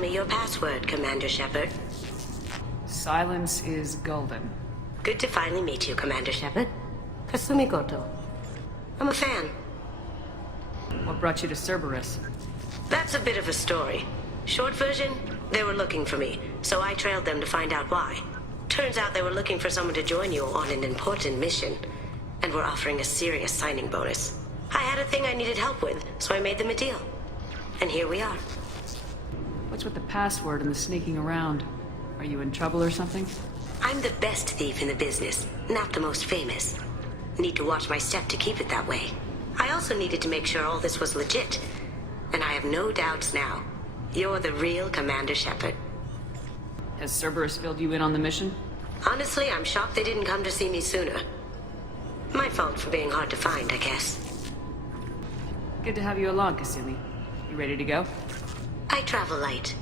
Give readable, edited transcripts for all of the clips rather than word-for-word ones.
me your password, Commander Shepard. Silence is golden. Good to finally meet you, Commander Shepard. Kasumi Goto. I'm a fan. What brought you to Cerberus? That's a bit of a story. Short version, they were looking for me, so I trailed them to find out why. Turns out they were looking for someone to join you on an important mission, and were offering a serious signing bonus. I had a thing I needed help with, so I made them a deal. And here we are. What's with the password and the sneaking around? Are you in trouble or something? I'm the best thief in the business, not the most famous. Need to watch my step to keep it that way. I also needed to make sure all this was legit. And I have no doubts now. You're the real Commander Shepard. Has Cerberus filled you in on the mission? Honestly, I'm shocked they didn't come to see me sooner. My fault for being hard to find, I guess. Good to have you along, Kasumi. You ready to go? I travel light.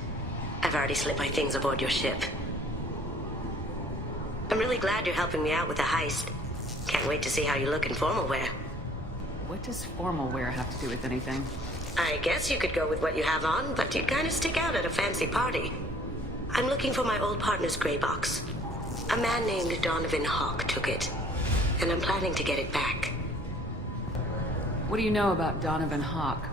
I've already slipped my things aboard your ship. I'm really glad you're helping me out with the heist. Can't wait to see how you look in formal wear. What does formal wear have to do with anything? I guess you could go with what you have on, but you'd kind of stick out at a fancy party. I'm looking for my old partner's gray box. A man named Donovan Hawk took it, and I'm planning to get it back. What do you know about Donovan Hawk?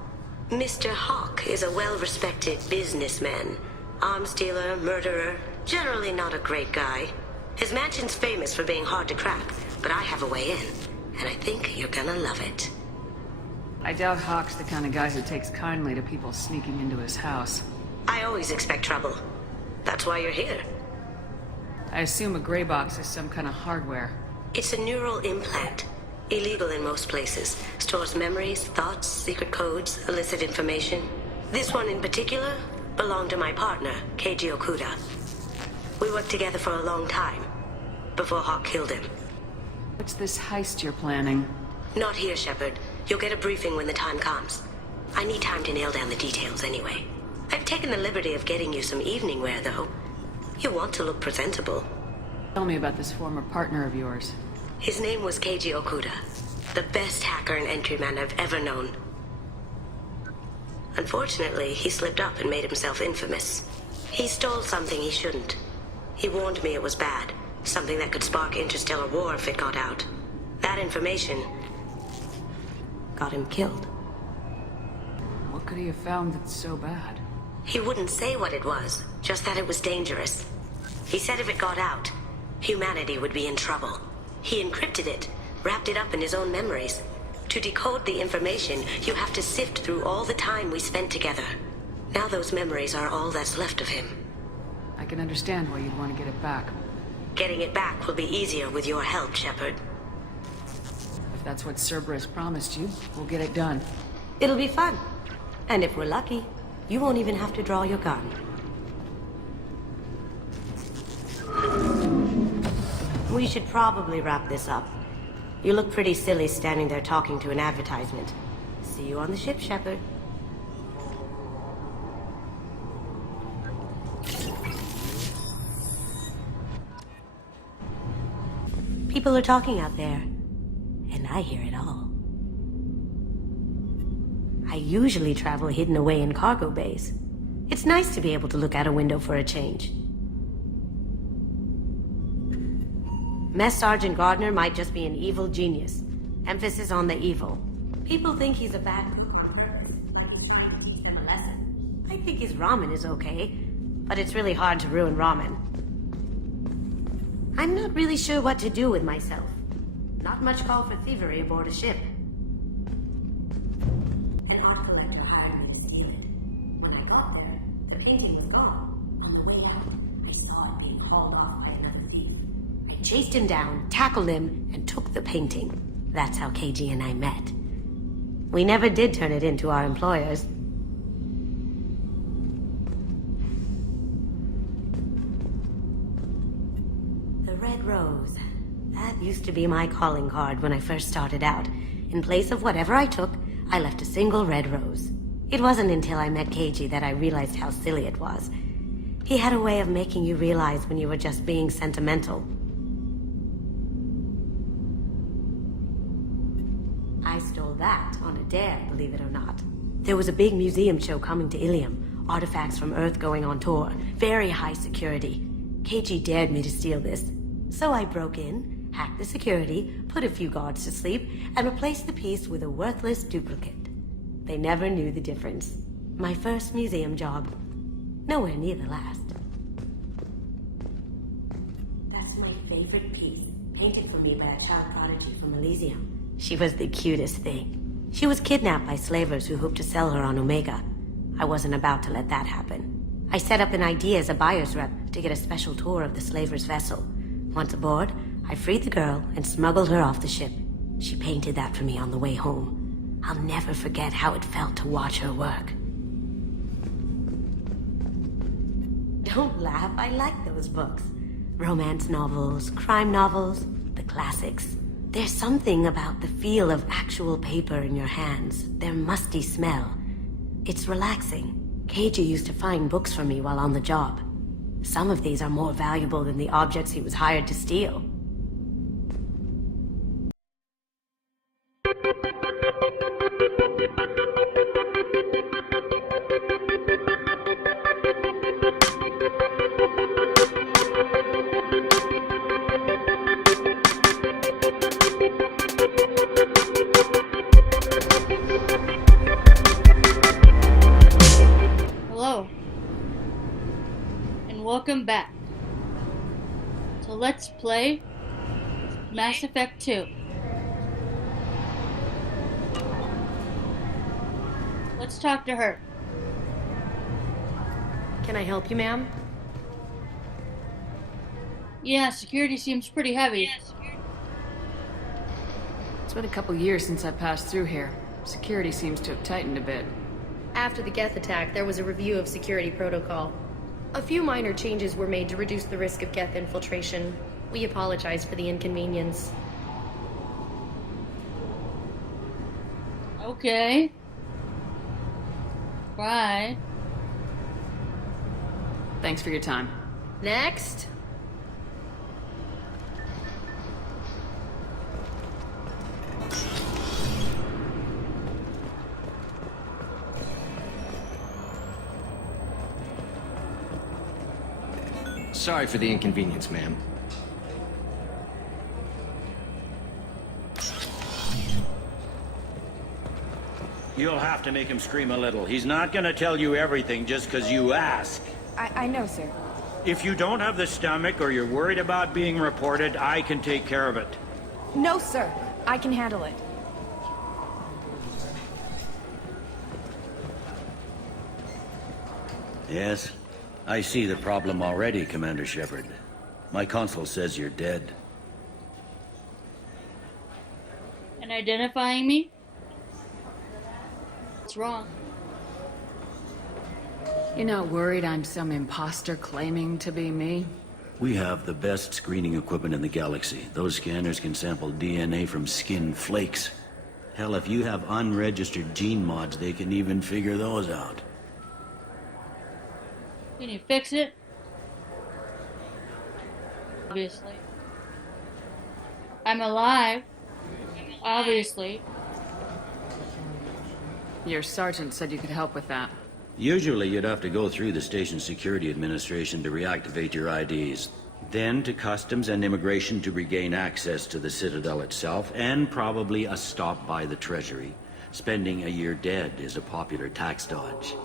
Mr. Hawk is a well-respected businessman. Arms dealer, murderer, generally not a great guy. His mansion's famous for being hard to crack, but I have a way in, and I think you're gonna love it. I doubt Hawk's the kind of guy who takes kindly to people sneaking into his house. I always expect trouble. That's why you're here. I assume a gray box is some kind of hardware. It's a neural implant. Illegal in most places. Stores memories, thoughts, secret codes, illicit information. This one in particular belonged to my partner, Keiji Okuda. We worked together for a long time, before Hawk killed him. What's this heist you're planning? Not here, Shepard. You'll get a briefing when the time comes. I need time to nail down the details anyway. I've taken the liberty of getting you some evening wear, though. You want to look presentable. Tell me about this former partner of yours. His name was Keiji Okuda, the best hacker and entryman I've ever known. Unfortunately, he slipped up and made himself infamous. He stole something he shouldn't. He warned me it was bad, something that could spark interstellar war if it got out. That information got him killed. What could he have found that's so bad? He wouldn't say what it was, just that it was dangerous. He said if it got out, humanity would be in trouble. He encrypted it, wrapped it up in his own memories. To decode the information, you have to sift through all the time we spent together. Now those memories are all that's left of him. I can understand why you'd want to get it back. Getting it back will be easier with your help, Shepard. If that's what Cerberus promised you, we'll get it done. It'll be fun. And if we're lucky, you won't even have to draw your gun. We should probably wrap this up. You look pretty silly standing there talking to an advertisement. See you on the ship, Shepard. People are talking out there, and I hear it all. I usually travel hidden away in cargo bays. It's nice to be able to look out a window for a change. Mess Sergeant Gardner might just be an evil genius. Emphasis on the evil. People think he's a bad cook on purpose, like he's trying to teach them a lesson. I think his ramen is okay, but it's really hard to ruin ramen. I'm not really sure what to do with myself. Not much call for thievery aboard a ship. An art collector hired me to steal it. When I got there, the painting was gone. On the way out, I saw it being hauled off by another thief. I chased him down, tackled him, and took the painting. That's how Keiji and I met. We never did turn it into our employers. The Red Rose. That used to be my calling card when I first started out. In place of whatever I took, I left a single red rose. It wasn't until I met Keiji that I realized how silly it was. He had a way of making you realize when you were just being sentimental. I stole that on a dare, believe it or not. There was a big museum show coming to Ilium. Artifacts from Earth going on tour. Very high security. KG dared me to steal this. So I broke in, hacked the security, put a few guards to sleep, and replaced the piece with a worthless duplicate. They never knew the difference. My first museum job. Nowhere near the last. That's my favorite piece. Painted for me by a child prodigy from Elysium. She was the cutest thing. She was kidnapped by slavers who hoped to sell her on Omega. I wasn't about to let that happen. I set up an ID as a buyer's rep to get a special tour of the slaver's vessel. Once aboard, I freed the girl and smuggled her off the ship. She painted that for me on the way home. I'll never forget how it felt to watch her work. Don't laugh, I like those books. Romance novels, crime novels, the classics. There's something about the feel of actual paper in your hands, their musty smell. It's relaxing. KG used to find books for me while on the job. Some of these are more valuable than the objects he was hired to steal. Hello, and welcome back. So let's play Mass Effect 2. Let's talk to her. Can I help you, ma'am? Yeah, security seems pretty heavy. It's been a couple years since I passed through here. Security seems to have tightened a bit. After the Geth attack, there was a review of security protocol. A few minor changes were made to reduce the risk of Geth infiltration. We apologize for the inconvenience. Okay. Right. Thanks for your time. Next. Sorry for the inconvenience, ma'am. You'll have to make him scream a little. He's not gonna tell you everything just because you ask. I know, sir. If you don't have the stomach or you're worried about being reported, I can take care of it. No, sir. I can handle it. Yes? I see the problem already, Commander Shepard. My console says you're dead. And identifying me? What's wrong? You're not worried I'm some imposter claiming to be me? We have the best screening equipment in the galaxy. Those scanners can sample DNA from skin flakes. Hell, if you have unregistered gene mods, they can even figure those out. Can you fix it? Obviously. I'm alive. Obviously. Your sergeant said you could help with that. Usually you'd have to go through the station security administration to reactivate your IDs. Then to customs and immigration to regain access to the Citadel itself, and probably a stop by the Treasury. Spending a year dead is a popular tax dodge.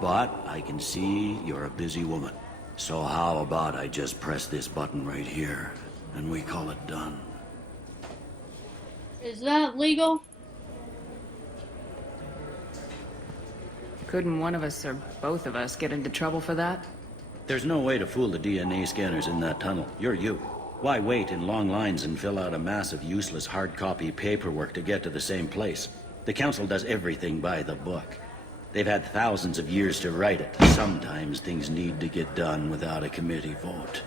But I can see you're a busy woman. So how about I just press this button right here, and we call it done? Is that legal? Couldn't one of us or both of us get into trouble for that? There's no way to fool the DNA scanners in that tunnel. You're you. Why wait in long lines and fill out a massive useless hard copy paperwork to get to the same place? The Council does everything by the book. They've had thousands of years to write it. Sometimes things need to get done without a committee vote.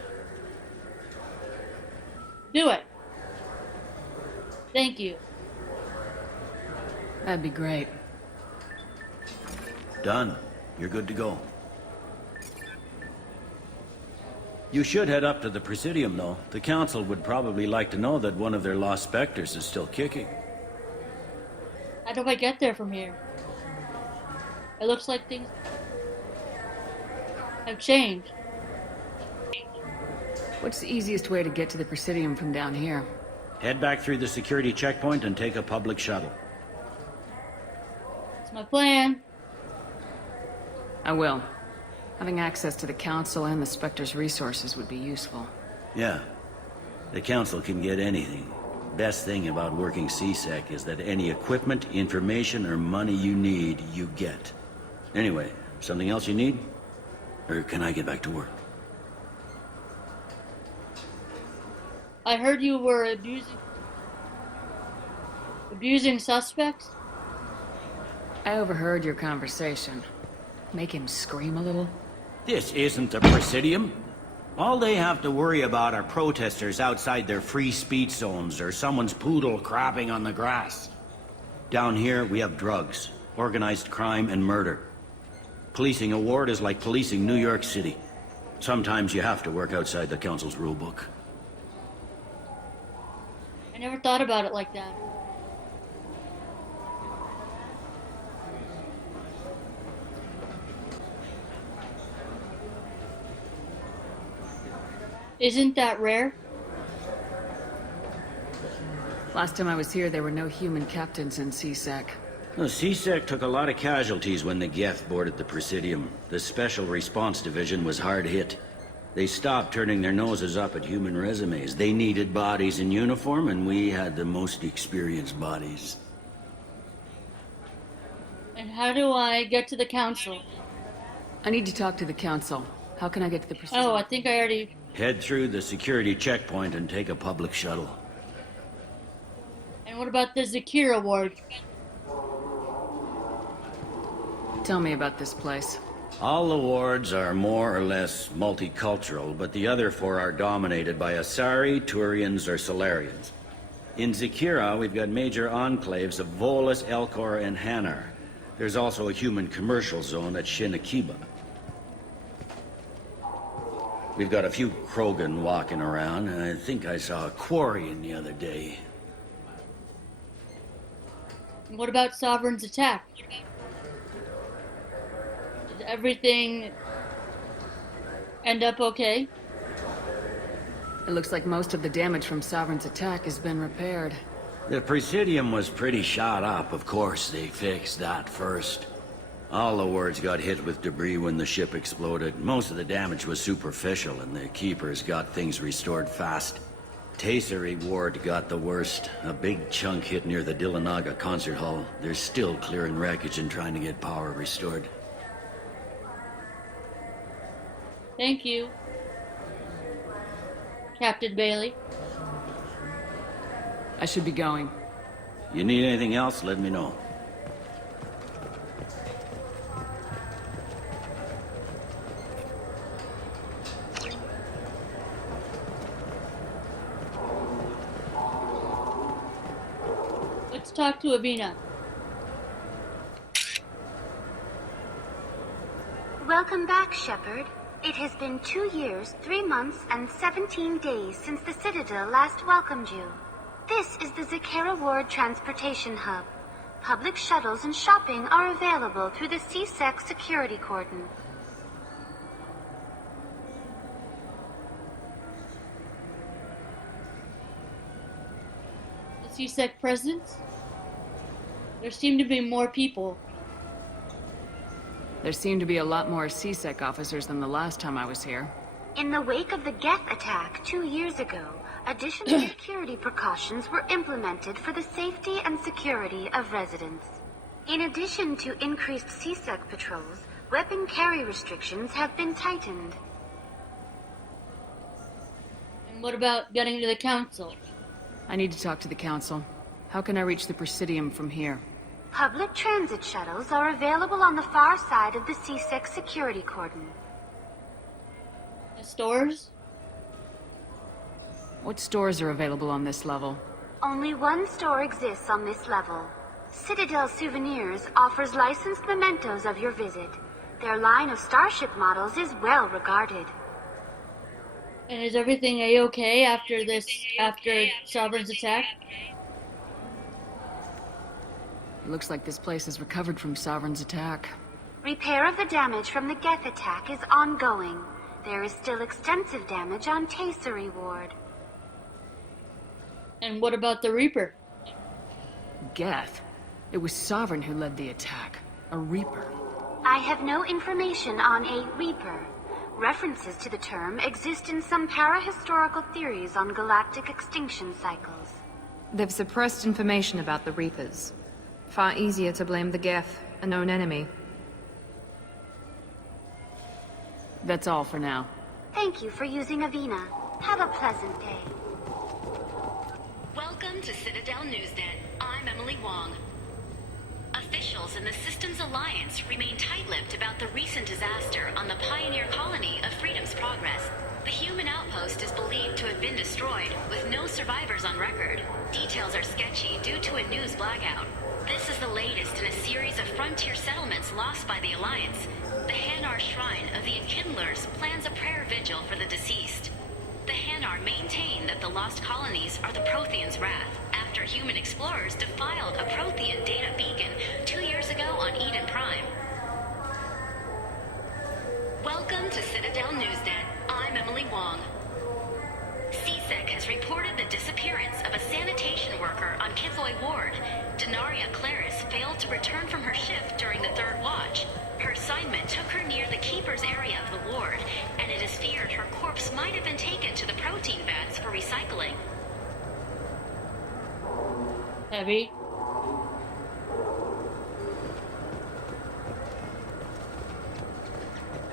Do it. Thank you. That'd be great. Done. You're good to go. You should head up to the Presidium, though. The Council would probably like to know that one of their lost specters is still kicking. How do I get there from here? It looks like things have changed. What's the easiest way to get to the Presidium from down here? Head back through the security checkpoint and take a public shuttle. That's my plan. I will. Having access to the Council and the Spectre's resources would be useful. Yeah. The Council can get anything. Best thing about working CSEC is that any equipment, information, or money you need, you get. Anyway, something else you need? Or can I get back to work? I heard you were abusing suspects. I overheard your conversation. Make him scream a little? This isn't the Presidium. All they have to worry about are protesters outside their free speech zones or someone's poodle crapping on the grass. Down here, we have drugs, organized crime, and murder. Policing a ward is like policing New York City. Sometimes you have to work outside the Council's rulebook. I never thought about it like that. Isn't that rare? Last time I was here, there were no human captains in CSEC. The CSEC took a lot of casualties when the Geth boarded the Presidium. The Special Response Division was hard hit. They stopped turning their noses up at human resumes. They needed bodies in uniform, and we had the most experienced bodies. And how do I get to the Council? I need to talk to the Council. How can I get to the Presidium? Oh, I think I already... Head through the security checkpoint and take a public shuttle. And what about the Zakera Ward? Tell me about this place. All the wards are more or less multicultural, but the other four are dominated by Asari, Turians, or Solarians. In Zakera, we've got major enclaves of Volus, Elcor, and Hanar. There's also a human commercial zone at Shinakiba. We've got a few Krogan walking around, and I think I saw a Quarian the other day. And what about Sovereign's attack? Did everything end up okay? It looks like most of the damage from Sovereign's attack has been repaired. The Presidium was pretty shot up. Of course, they fixed that first. All the wards got hit with debris when the ship exploded. Most of the damage was superficial, and the Keepers got things restored fast. Tesseri Ward got the worst. A big chunk hit near the Dillanaga concert hall. They're still clearing wreckage and trying to get power restored. Thank you, Captain Bailey. I should be going. You need anything else, let me know. Let's talk to Avina. Welcome back, Shepard. It has been 2 years, 3 months, and 17 days since the Citadel last welcomed you. This is the Zakera Ward Transportation Hub. Public shuttles and shopping are available through the CSEC security cordon. The CSEC presence? There seem to be more people. There seem to be a lot more CSEC officers than the last time I was here. In the wake of the Geth attack 2 years ago, additional security precautions were implemented for the safety and security of residents. In addition to increased CSEC patrols, weapon carry restrictions have been tightened. And what about getting to the Council? I need to talk to the Council. How can I reach the Presidium from here? Public transit shuttles are available on the far side of the CSEC security cordon. The stores? What stores are available on this level? Only one store exists on this level. Citadel Souvenirs offers licensed mementos of your visit. Their line of starship models is well regarded. And is everything A-okay after Sovereign's attack? It looks like this place has recovered from Sovereign's attack. Repair of the damage from the Geth attack is ongoing. There is still extensive damage on Zakera Ward. And what about the Reaper? Geth. It was Sovereign who led the attack. A Reaper. I have no information on a Reaper. References to the term exist in some parahistorical theories on galactic extinction cycles. They've suppressed information about the Reapers. Far easier to blame the Geth, a known enemy. That's all for now. Thank you for using Avina. Have a pleasant day. Welcome to Citadel Newsnet. I'm Emily Wong. Officials in the Systems Alliance remain tight-lipped about the recent disaster on the pioneer colony of Freedom's Progress. The human outpost is believed to have been destroyed, with no survivors on record. Details are sketchy due to a news blackout. This is the latest in a series of frontier settlements lost by the Alliance. The Hanar Shrine of the Enkindlers plans a prayer vigil for the deceased. The Hanar maintain that the lost colonies are the Protheans' wrath, after human explorers defiled a Prothean data beacon 2 years ago on Eden Prime. Welcome to Citadel Newsnet. I'm Emily Wong. CSEC has reported the disappearance of a sanitation worker on Zakera Ward. Denaria Claris failed to return from her shift during the third watch. Her assignment took her near the Keeper's area of the ward, and it is feared her corpse might have been taken to the protein vats for recycling. Heavy.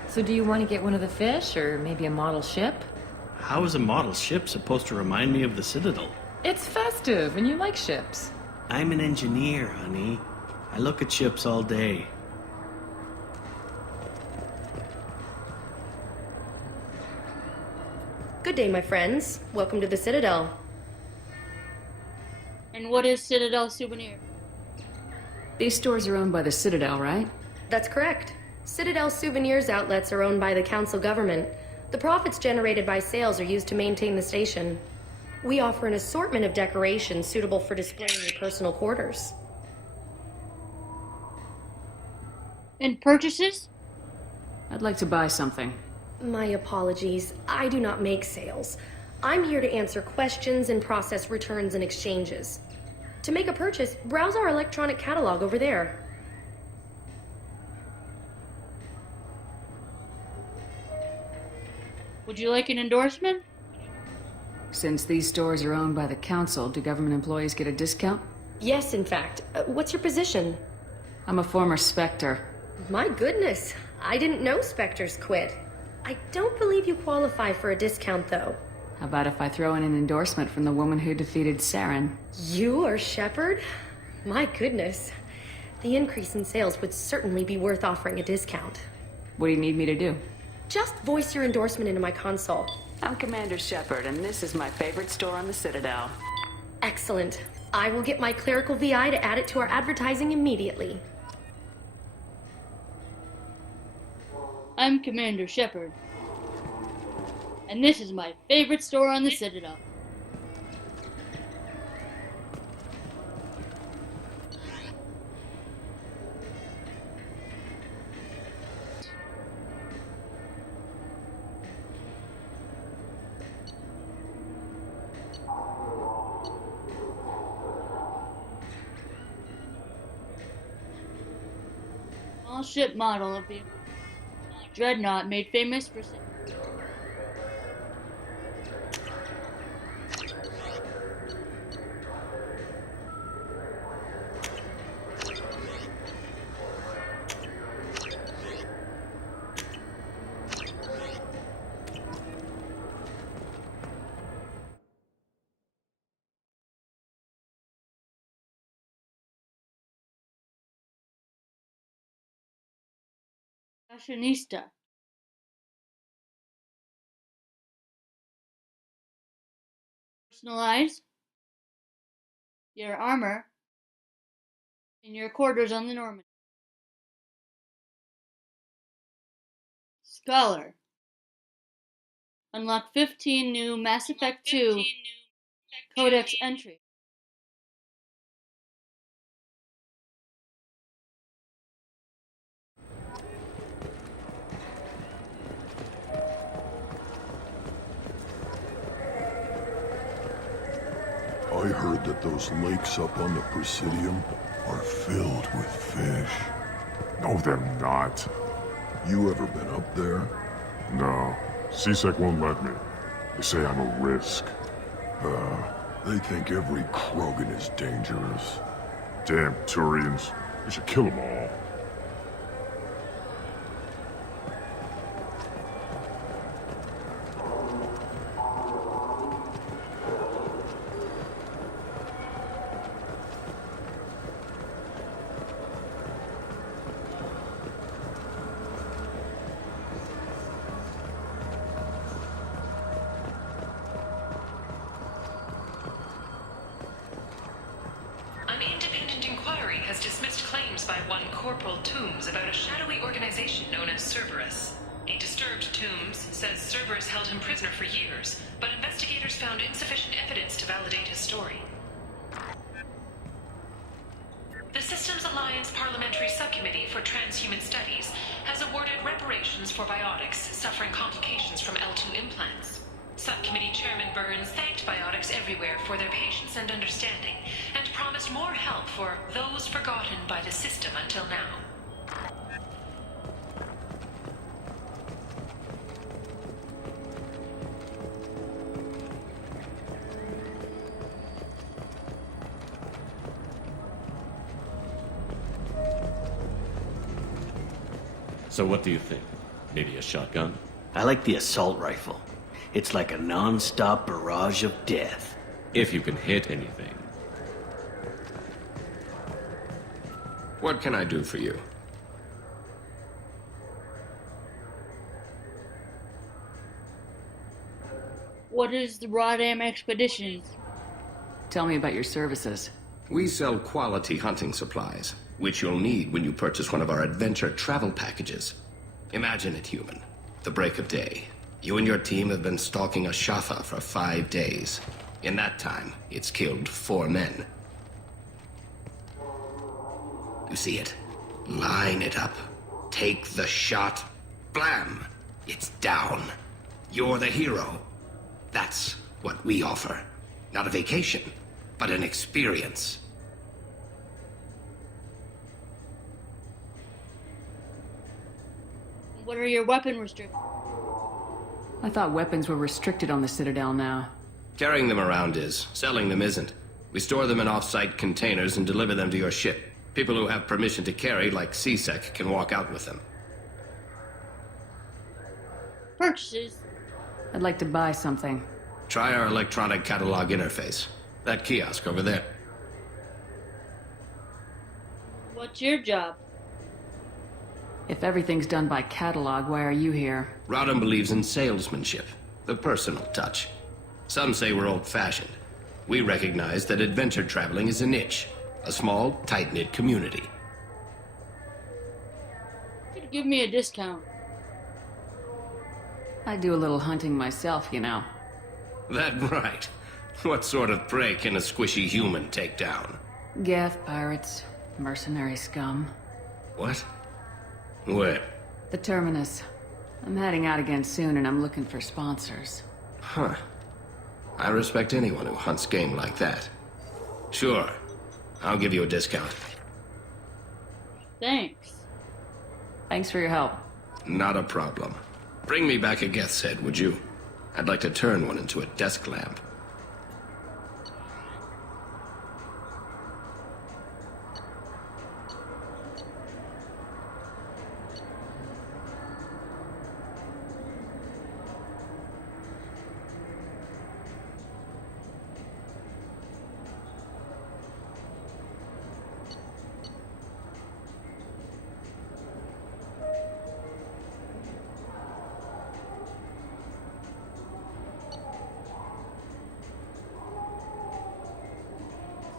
So do you want to get one of the fish, or maybe a model ship? How is a model ship supposed to remind me of the Citadel? It's festive, and you like ships. I'm an engineer, honey. I look at ships all day. Good day, my friends. Welcome to the Citadel. And what is Citadel Souvenir? These stores are owned by the Citadel, right? That's correct. Citadel Souvenirs outlets are owned by the Council government. The profits generated by sales are used to maintain the station. We offer an assortment of decorations suitable for displaying in your personal quarters. And purchases? I'd like to buy something. My apologies. I do not make sales. I'm here to answer questions and process returns and exchanges. To make a purchase, browse our electronic catalog over there. Would you like an endorsement? Since these stores are owned by the Council, do government employees get a discount? Yes, in fact. What's your position? I'm a former Spectre. My goodness. I didn't know Spectres quit. I don't believe you qualify for a discount, though. How about if I throw in an endorsement from the woman who defeated Saren? You are Shepard? My goodness. The increase in sales would certainly be worth offering a discount. What do you need me to do? Just voice your endorsement into my console. I'm Commander Shepard, and this is my favorite store on the Citadel. Excellent. I will get my clerical VI to add it to our advertising immediately. I'm Commander Shepard. And this is my favorite store on the Citadel. Small ship model of the Dreadnought made famous for fashionista. Personalize your armor in your quarters on the Normandy. Scholar. Unlock 15 new Mass Effect 2 Codex entries. I heard that those lakes up on the Presidium are filled with fish. No, they're not. You ever been up there? No. CSEC won't let me. They say I'm a risk. They think every Krogan is dangerous. Damn Turians. We should kill them all. An independent inquiry has dismissed claims by one Corporal Toombs about a shadowy organization known as Cerberus. A disturbed Toombs says Cerberus held him prisoner for years, but investigators found insufficient evidence to validate his story. The Systems Alliance Parliamentary Subcommittee for Transhuman Studies has awarded reparations for biotics suffering complications from L2 implants. Subcommittee Chairman Burns thanked biotics everywhere for their patience and understanding, and promised more help for those forgotten by the system until now. So what do you think? Maybe a shotgun? I like the assault rifle. It's like a non-stop barrage of death. If you can hit anything. What can I do for you? What is the Rotterdam Expeditions? Tell me about your services. We sell quality hunting supplies, which you'll need when you purchase one of our adventure travel packages. Imagine it, human. The break of day. You and your team have been stalking a Shafa for 5 days. In that time, it's killed 4 men. You see it? Line it up. Take the shot. Blam! It's down. You're the hero. That's what we offer. Not a vacation, but an experience. What are your weapon restrictions? I thought weapons were restricted on the Citadel now. Carrying them around is. Selling them isn't. We store them in off-site containers and deliver them to your ship. People who have permission to carry, like CSEC, can walk out with them. Purchases? I'd like to buy something. Try our electronic catalog interface. That kiosk over there. What's your job? If everything's done by catalog, why are you here? Rodham believes in salesmanship, the personal touch. Some say we're old-fashioned. We recognize that adventure traveling is a niche, a small, tight-knit community. You could give me a discount. I do a little hunting myself, you know. That right. What sort of prey can a squishy human take down? Geth pirates, mercenary scum. What? Where? The Terminus. I'm heading out again soon, and I'm looking for sponsors. Huh. I respect anyone who hunts game like that. Sure. I'll give you a discount. Thanks. Thanks for your help. Not a problem. Bring me back a Geth's head, would you? I'd like to turn one into a desk lamp.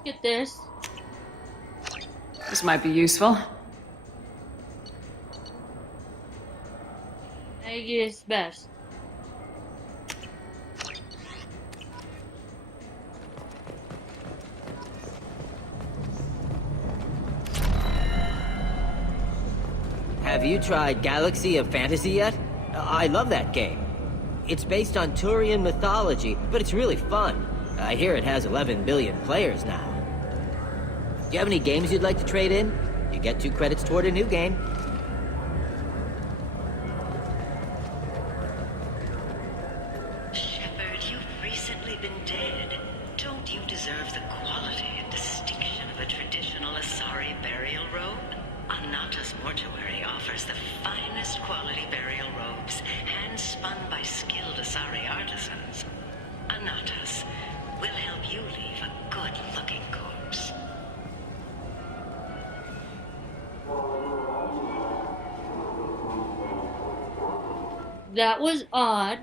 Get this. This might be useful. I guess best. Have you tried Galaxy of Fantasy yet? I love that game. It's based on Turian mythology, but it's really fun. I hear it has 11 billion players now. Do you have any games you'd like to trade in? You get 2 credits toward a new game. Shepard, you've recently been dead. Don't you deserve the quality and distinction of a traditional Asari burial robe? Anata's mortuary offers the finest quality burial robes, hand-spun by skilled Asari artisans. Anata's will help you leave a good-looking corpse. That was odd.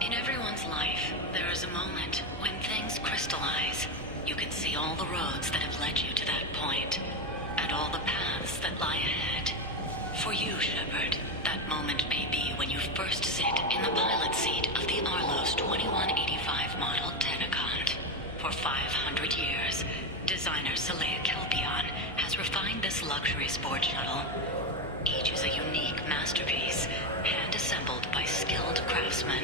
In everyone's life, there is a moment when things crystallize. You can see all the roads that have led you to that point, and all the paths that lie ahead. For you, Shepard, that moment may be when you first sit in the pilot seat of the Arlos 2185 model Tenacont. For 500 years, designer Saleha Kelpion has refined this luxury sport shuttle. Each is a unique masterpiece, hand-assembled by skilled craftsmen.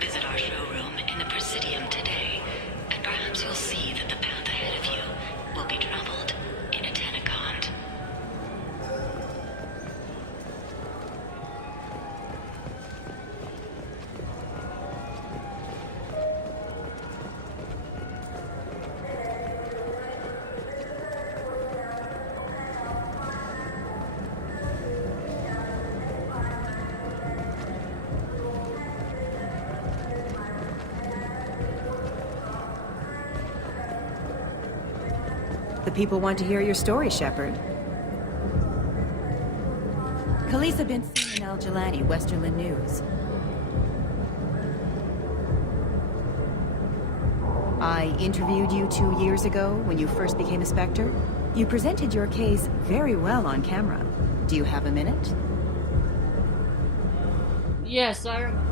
Visit our showroom in the Presidium today, and perhaps you'll see that the path ahead of you will be traveled in a Tenacont. The people want to hear your story, Shepard. Khaleesa bin Sin al-Jalani, Westerland News. I interviewed you 2 years ago when you first became a Spectre. You presented your case very well on camera. Do you have a minute? Yes, I remember.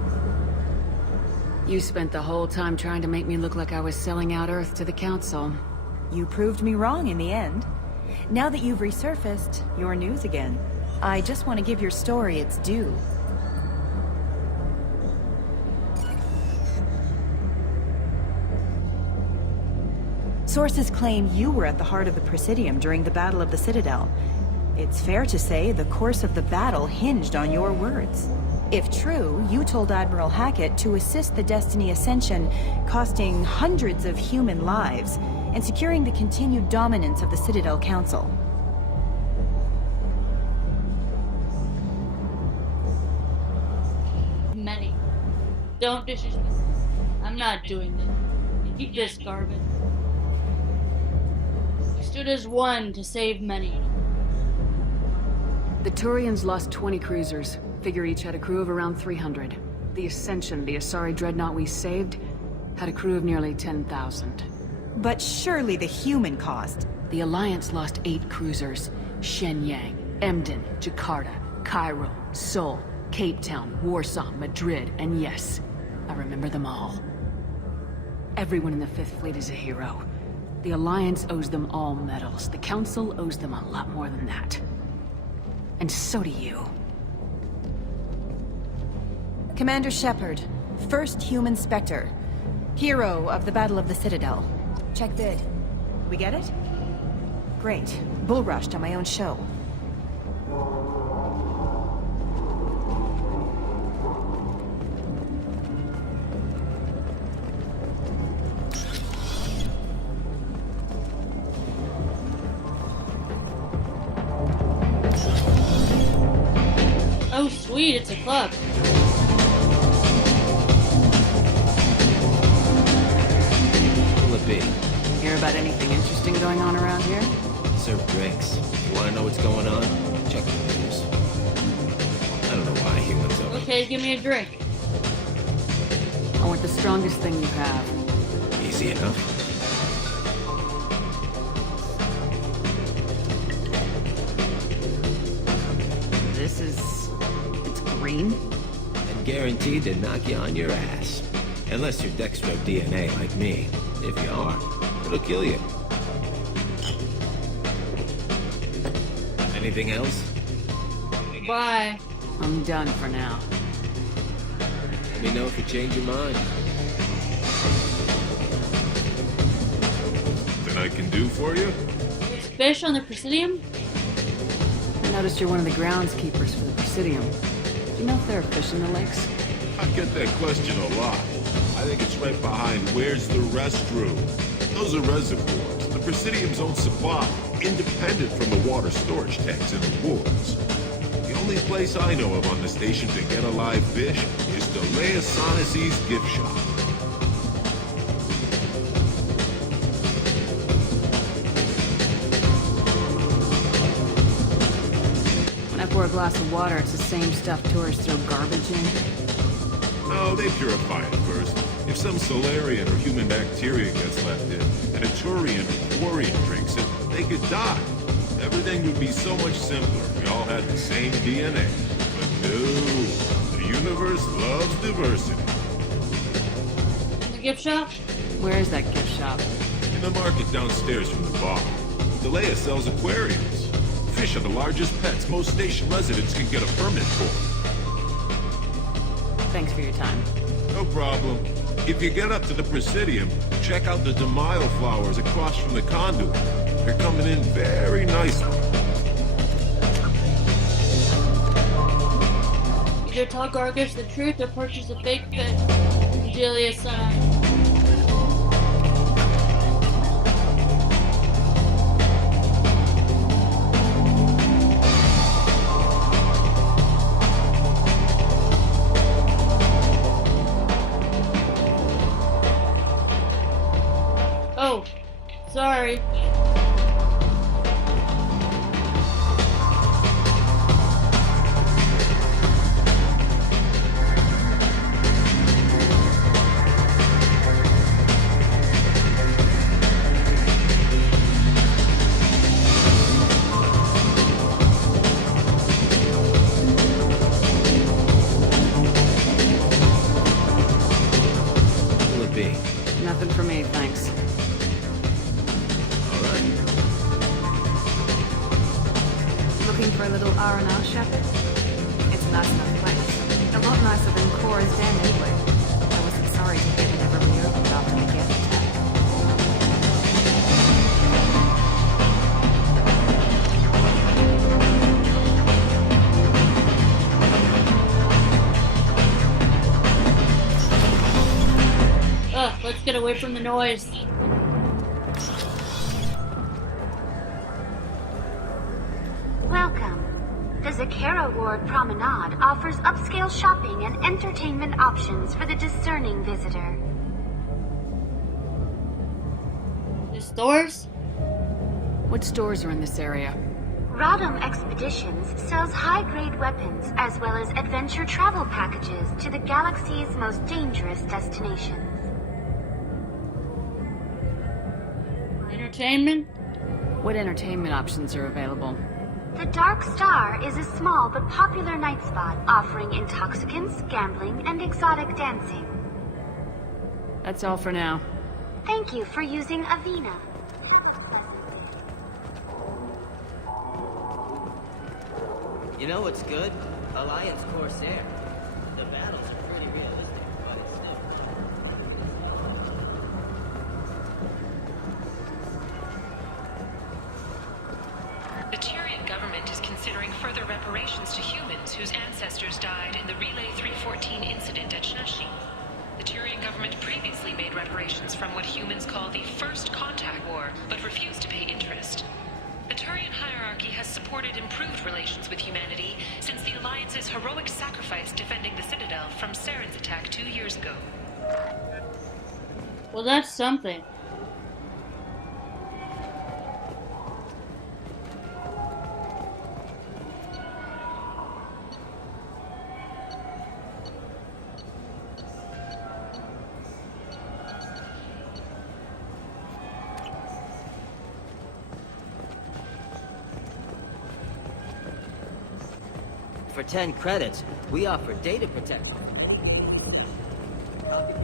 You spent the whole time trying to make me look like I was selling out Earth to the Council. You proved me wrong in the end. Now that you've resurfaced, you're news again. I just want to give your story its due. Sources claim you were at the heart of the Presidium during the Battle of the Citadel. It's fair to say the course of the battle hinged on your words. If true, you told Admiral Hackett to assist the Destiny Ascension, costing hundreds of human lives, and securing the continued dominance of the Citadel Council. Many. Don't disrespect. I'm not doing this. Keep this garbage. We stood as one to save many. The Turians lost 20 cruisers. Figure each had a crew of around 300. The Ascension, the Asari dreadnought we saved, had a crew of nearly 10,000. But surely the human cost. The Alliance lost 8 cruisers. Shenyang, Emden, Jakarta, Cairo, Seoul, Cape Town, Warsaw, Madrid, and yes, I remember them all. Everyone in the Fifth Fleet is a hero. The Alliance owes them all medals. The Council owes them a lot more than that. And so do you. Commander Shepard, first human Spectre. Hero of the Battle of the Citadel. Check bid. We get it? Great. Bull rushed on my own show. Oh, sweet, it's a club. Will it be? Hear about anything interesting going on around here? Serve drinks. You want to know what's going on? Check the news. I don't know why humans are... Okay, give me a drink. I want the strongest thing you have. Easy enough. This is... it's green? And guaranteed to knock you on your ass. Unless you're Dextro DNA like me. If you are, it'll kill you. Anything else? Bye. I'm done for now. Let me know if you change your mind. can do for you? There's fish on the Presidium? I noticed you're one of the groundskeepers for the Presidium. Do you know if there are fish in the lakes? I get that question a lot. I think it's right behind where's the restroom. Those are reservoirs, the Presidium's own supply, independent from the water storage tanks in the wards. The only place I know of on the station to get a live fish is Delea Sonesi's gift shop. When I pour a glass of water, it's the same stuff tourists throw garbage in. No, they purify it first. If some Solarian or human bacteria gets left in, and a Turian or Quarian drinks it, they could die. Everything would be so much simpler if we all had the same DNA. But no, the universe loves diversity. The gift shop? Where is that gift shop? In the market downstairs from the bar. Delea sells aquariums. Fish are the largest pets most station residents can get a permit for. Thanks for your time. No problem. If you get up to the Presidium, check out the DeMaio flowers across from the conduit. They're coming in very nicely. Either tell Gargish the truth or purchase a fake fish. Julius sign. Oh, sorry. What will it be? Nothing for me, thanks. All right. Looking for a little R&R, Shepard? It's a nice enough place. A lot nicer than Cora's Den anyway. I wasn't sorry to hear it never reopened after the Geth attack. Ugh, let's get away from the noise. Welcome. The Zakera Ward Promenade offers upscale shopping and entertainment options for the discerning visitor. The stores? What stores are in this area? Rodham Expeditions sells high-grade weapons as well as adventure travel packages to the galaxy's most dangerous destinations. Entertainment? What entertainment options are available? The Dark Star is a small but popular night spot offering intoxicants, gambling, and exotic dancing. That's all for now. Thank you for using Avena. You know what's good? Alliance Corsair. The battles are pretty realistic, but it's still... The Tyrian government is considering further reparations to humans whose ancestors died in the Relay 314 incident at Shnashi. The Tyrian government previously made reparations from what humans call the First Contact War, but refused to pay interest. The Turian hierarchy has supported improved relations with humanity since the Alliance's heroic sacrifice defending the Citadel from Saren's attack 2 years ago. Well, that's something. For 10 credits, we offer data protection.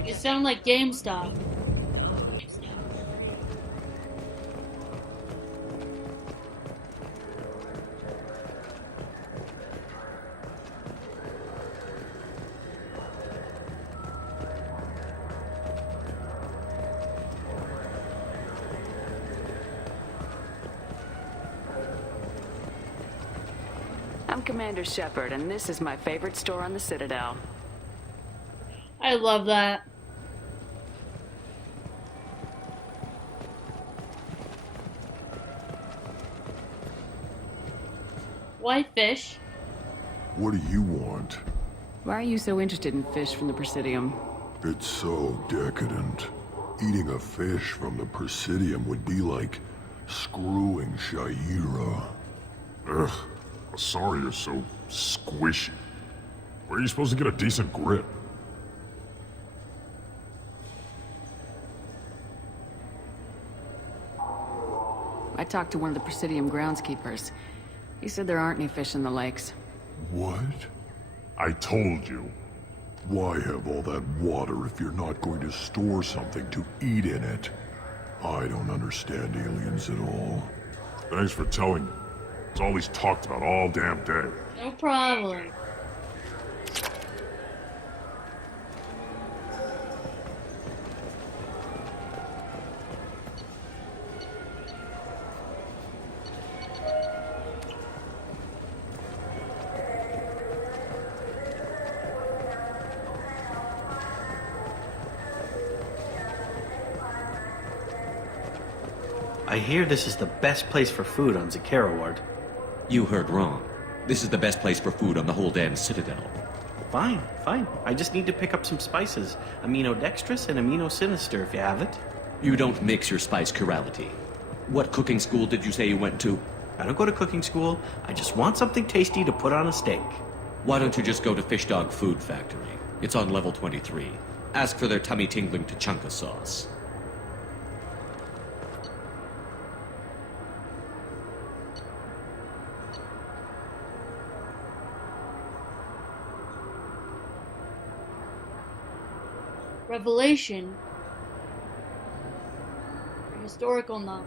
You sound like GameStop. Commander Shepard, and this is my favorite store on the Citadel. I love that. Why fish? What do you want? Why are you so interested in fish from the Presidium? It's so decadent. Eating a fish from the Presidium would be like screwing Shaira. Ugh, sorry you're so squishy. Where are you supposed to get a decent grip? I talked to one of the Presidium groundskeepers. He said there aren't any fish in the lakes. What? I told you. Why have all that water if you're not going to store something to eat in it? I don't understand aliens at all. Thanks for telling me. It's all he's talked about all damn day. No problem. I hear this is the best place for food on Zakera Ward. You heard wrong. This is the best place for food on the whole damn Citadel. Fine, fine. I just need to pick up some spices. Amino-dextrous and amino-sinister, if you have it. You don't mix your spice chirality. What cooking school did you say you went to? I don't go to cooking school. I just want something tasty to put on a steak. Why don't you just go to Fish Dog Food Factory? It's on level 23. Ask for their tummy-tingling tachanka sauce. Revelation. A historical novel.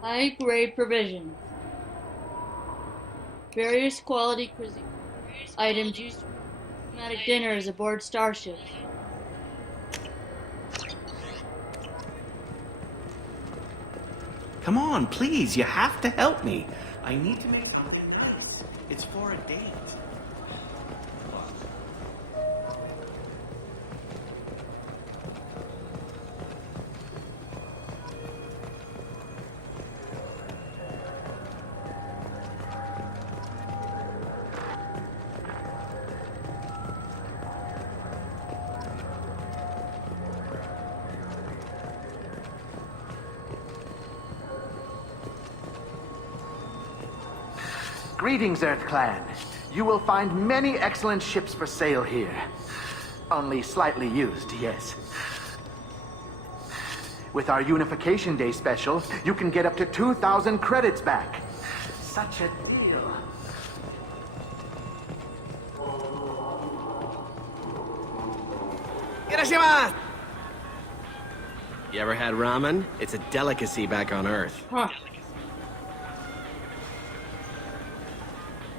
High-grade provisions. Various quality cuisine items used for diplomatic dinners aboard starships. Come on, please, you have to help me. I need to make something nice. It's for a date. Greetings, Earth Clan. You will find many excellent ships for sale here. Only slightly used, yes. With our Unification Day special, you can get up to 2,000 credits back. Such a deal. Irashimasu! You ever had ramen? It's a delicacy back on Earth. Huh.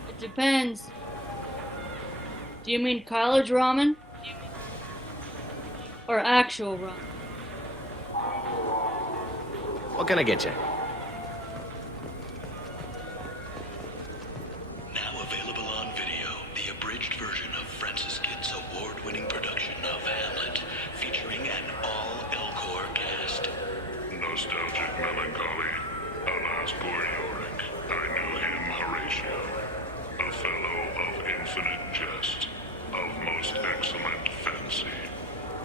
It depends. Do you mean college ramen? Or actual ramen? What can I get you? Now available on video, the abridged version of Francis Kidd's award-winning production of Hamlet, featuring an all-Elcor cast. Nostalgic melancholy. Alas, poor Yorick. I knew him, Horatio. A fellow of infinite jest, of most excellent fancy.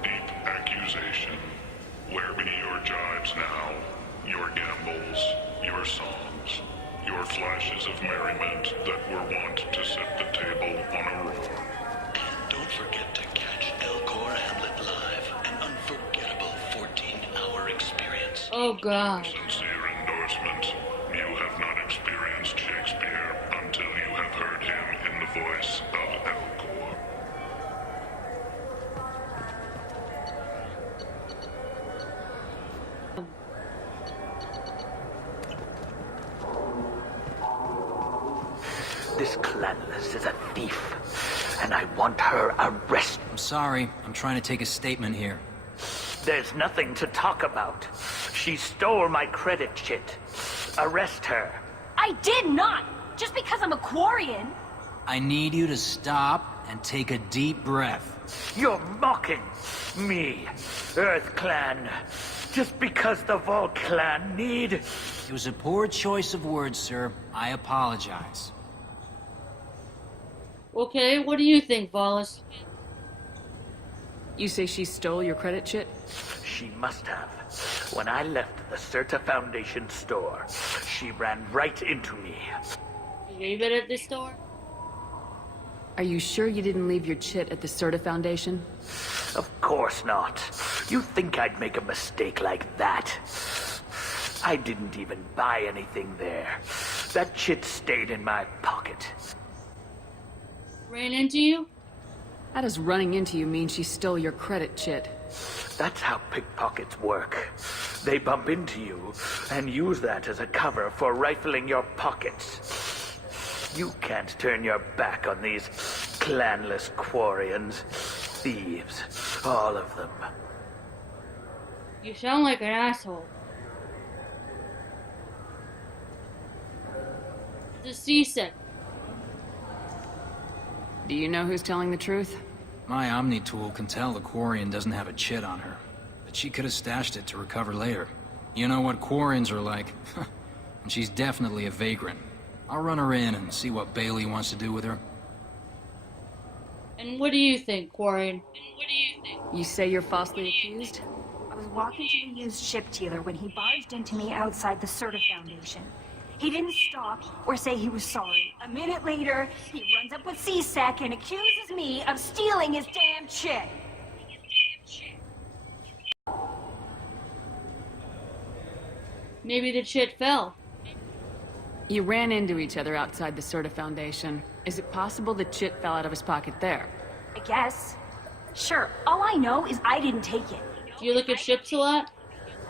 Deep accusation. Where be your jibes now? Your gambols, your songs, your flashes of merriment that were wont to set the table on a roar. And don't forget to catch Elcor Hamlet live, an unforgettable 14-hour experience. Oh God. Sincere endorsement. You have not experienced Shakespeare until you have heard him in the voice of Elcor. This clanless is a thief, and I want her arrested. I'm sorry. I'm trying to take a statement here. There's nothing to talk about. She stole my credit chit. Arrest her. I did not! Just because I'm a Quarian. I need you to stop and take a deep breath. You're mocking me, Earth Clan. Just because the Vault Clan need... It was a poor choice of words, sir. I apologize. Okay, what do you think, Wallace? You say she stole your credit chit? She must have. When I left the Certa Foundation store, she ran right into me. You leave it at this store? Are you sure you didn't leave your chit at the Certa Foundation? Of course not. You think I'd make a mistake like that? I didn't even buy anything there. That chit stayed in my pocket. Ran into you? How does running into you mean she stole your credit chit? That's how pickpockets work. They bump into you and use that as a cover for rifling your pockets. You can't turn your back on these clanless Quarians. Thieves, all of them. You sound like an asshole. The C-sec. Do you know who's telling the truth? My Omni tool can tell the Quarian doesn't have a chit on her, but she could have stashed it to recover later. You know what Quarians are like. And she's definitely a vagrant. I'll run her in and see what Bailey wants to do with her. And what do you think, Quarian? You say you're falsely accused? I was walking to the used ship dealer when he barged into me outside the Certa Foundation. He didn't stop or say he was sorry. A minute later, he runs up with C-Sec and accuses me of stealing his damn chit. Maybe the chit fell. You ran into each other outside the Certa Foundation. Is it possible the chit fell out of his pocket there? I guess. Sure, all I know is I didn't take it. Do you look at ships a lot?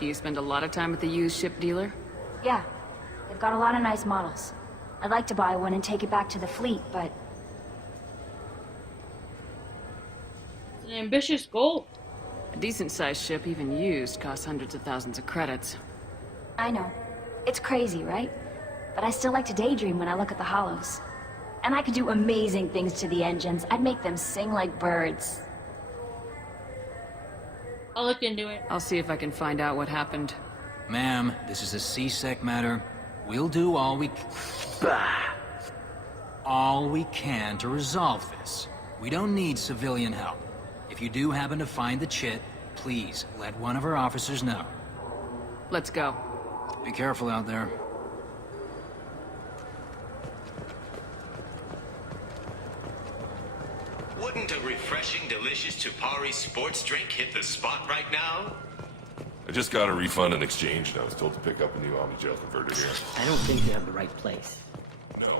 Do you spend a lot of time at the used ship dealer? Yeah, they've got a lot of nice models. I'd like to buy one and take it back to the fleet, but... It's an ambitious goal. A decent-sized ship, even used, costs hundreds of thousands of credits. I know. It's crazy, right? But I still like to daydream when I look at the hollows. And I could do amazing things to the engines. I'd make them sing like birds. I'll look into it. I'll see if I can find out what happened. Ma'am, this is a C-Sec matter. We'll do all we can to resolve this. We don't need civilian help. If you do happen to find the chit, please let one of our officers know. Let's go. Be careful out there. Wouldn't a refreshing, delicious Tupari sports drink hit the spot right now? I just got a refund in exchange, and I was told to pick up a new Omni-Gel converter here. I don't think you have the right place. No.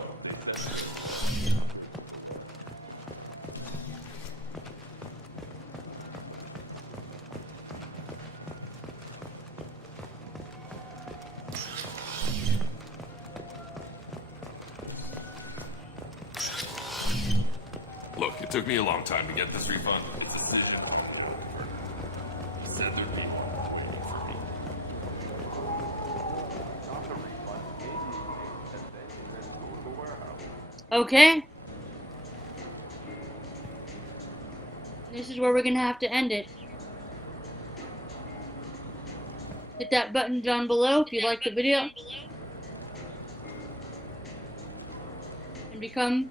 Look, it took me a long time to get this refund. It's a decision. Said there'd be waiting for me. Okay. This is where we're gonna have to end it. Hit that button down below if you liked the video. And become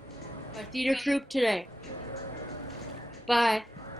a theater troupe today. Bye.